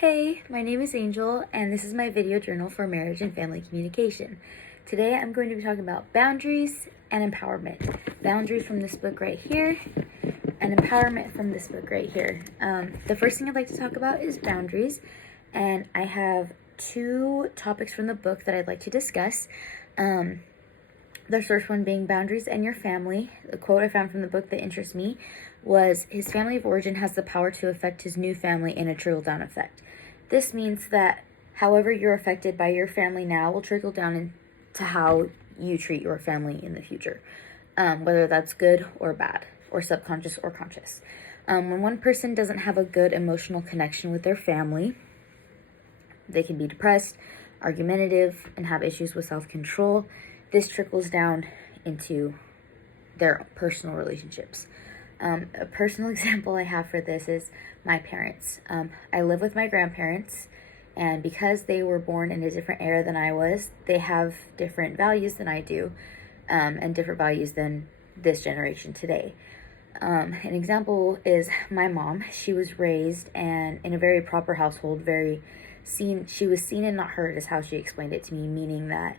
Hey, my name is Angel, and this is my video journal for marriage and family communication. Today I'm going to be talking about boundaries and empowerment. Boundaries from this book right here, and empowerment from this book right here. The first thing I'd like to talk about is boundaries, and I have two topics from the book that I'd like to discuss. The first one being boundaries and your family. The quote I found from the book that interests me was, his family of origin has the power to affect his new family in a trickle-down effect. This means that however you're affected by your family now will trickle down into how you treat your family in the future, whether that's good or bad, or subconscious or conscious. When one person doesn't have a good emotional connection with their family, they can be depressed, argumentative, and have issues with self-control. This trickles down into their personal relationships. A personal example I have for this is my parents. I live with my grandparents, and because they were born in a different era than I was, they have different values than I do, and different values than this generation today. An example is my mom. She was raised and in a very proper household, she was seen and not heard is how she explained it to me, meaning that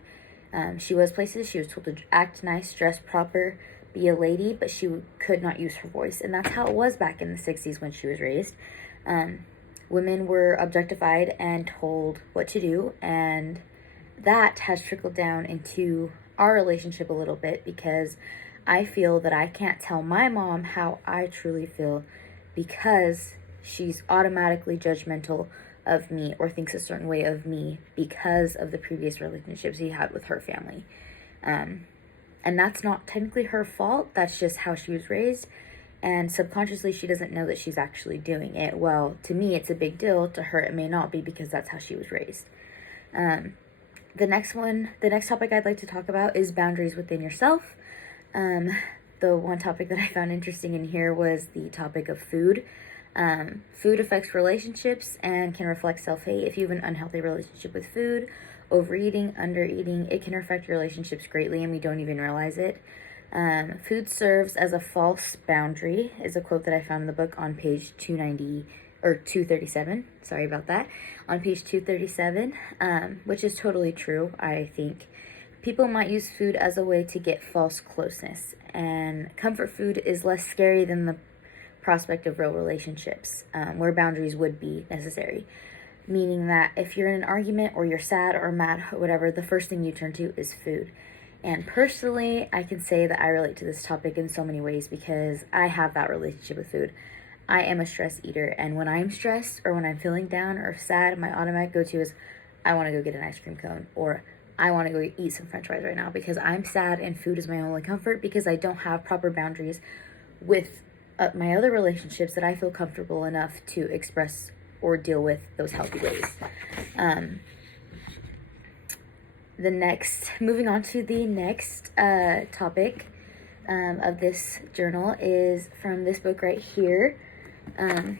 she was told to act nice, dress proper, be a lady, but she could not use her voice. And that's how it was back in the 60s when she was raised. Women were objectified and told what to do, and that has trickled down into our relationship a little bit, because I feel that I can't tell my mom how I truly feel because she's automatically judgmental of me or thinks a certain way of me because of the previous relationships he had with her family. And that's not technically her fault. That's just how she was raised. And subconsciously, she doesn't know that she's actually doing it. Well, to me, it's a big deal. To her, it may not be, because that's how she was raised. The next topic I'd like to talk about is boundaries within yourself. The one topic that I found interesting in here was the topic of food. Food affects relationships and can reflect self-hate. If you have an unhealthy relationship with food, overeating, undereating, it can affect your relationships greatly, and we don't even realize it. Food serves as a false boundary is a quote that I found in the book on page 237. Sorry about that. On page 237, which is totally true, I think. People might use food as a way to get false closeness, and comfort food is less scary than the prospect of real relationships, where boundaries would be necessary. Meaning that if you're in an argument or you're sad or mad or whatever, the first thing you turn to is food. And personally, I can say that I relate to this topic in so many ways because I have that relationship with food. I am a stress eater, and when I'm stressed or when I'm feeling down or sad, my automatic go-to is, I want to go get an ice cream cone, or I want to go eat some french fries right now, because I'm sad and food is my only comfort, because I don't have proper boundaries with my other relationships that I feel comfortable enough to express or deal with those healthy ways. Moving on to the next topic of this journal is from this book right here, The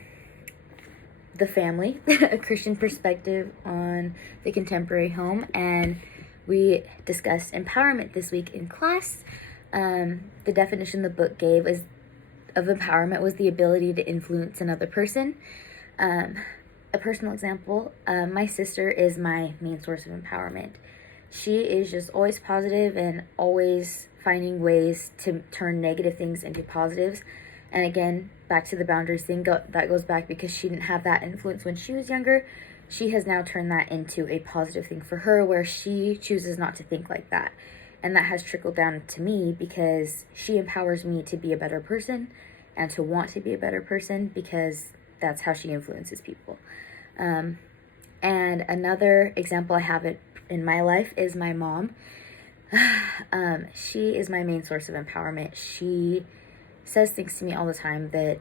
Family, a Christian perspective on the contemporary home. And we discussed empowerment this week in class. The definition the book gave of empowerment was the ability to influence another person. A personal example, my sister is my main source of empowerment. She is just always positive and always finding ways to turn negative things into positives. And again, back to the boundaries thing, that goes back because she didn't have that influence when she was younger. She has now turned that into a positive thing for her, where she chooses not to think like that. And that has trickled down to me because she empowers me to be a better person and to want to be a better person, because that's how she influences people. And another example I have in my life is my mom. She is my main source of empowerment. She says things to me all the time that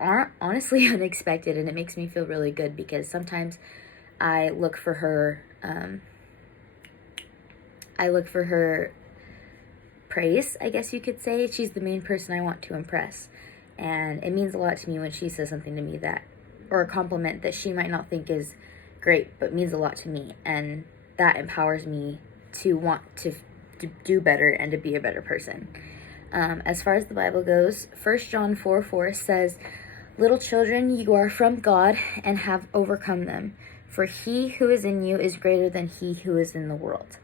aren't honestly unexpected, and it makes me feel really good, because sometimes I look for her praise, I guess you could say. She's the main person I want to impress, and it means a lot to me when she says something to me or a compliment that she might not think is great, but means a lot to me, and that empowers me to want to do better and to be a better person. As far as the Bible goes, 1 John 4:4 says, Little children, you are from God and have overcome them, for he who is in you is greater than he who is in the world.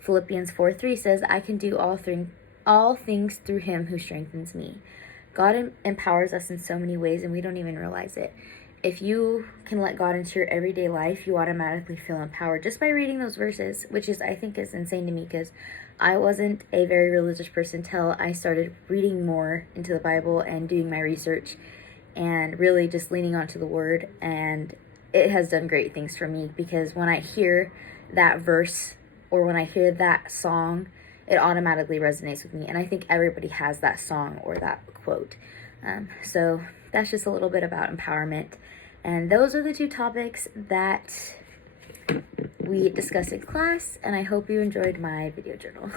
Philippians 4:3 says, I can do all things through him who strengthens me. God empowers us in so many ways, and we don't even realize it. If you can let God into your everyday life, you automatically feel empowered just by reading those verses, which I think is insane to me, because I wasn't a very religious person till I started reading more into the Bible and doing my research and really just leaning onto the Word. And it has done great things for me, because when I hear that verse or when I hear that song, it automatically resonates with me. And I think everybody has that song or that quote. So that's just a little bit about empowerment. And those are the two topics that we discussed in class, and I hope you enjoyed my video journal.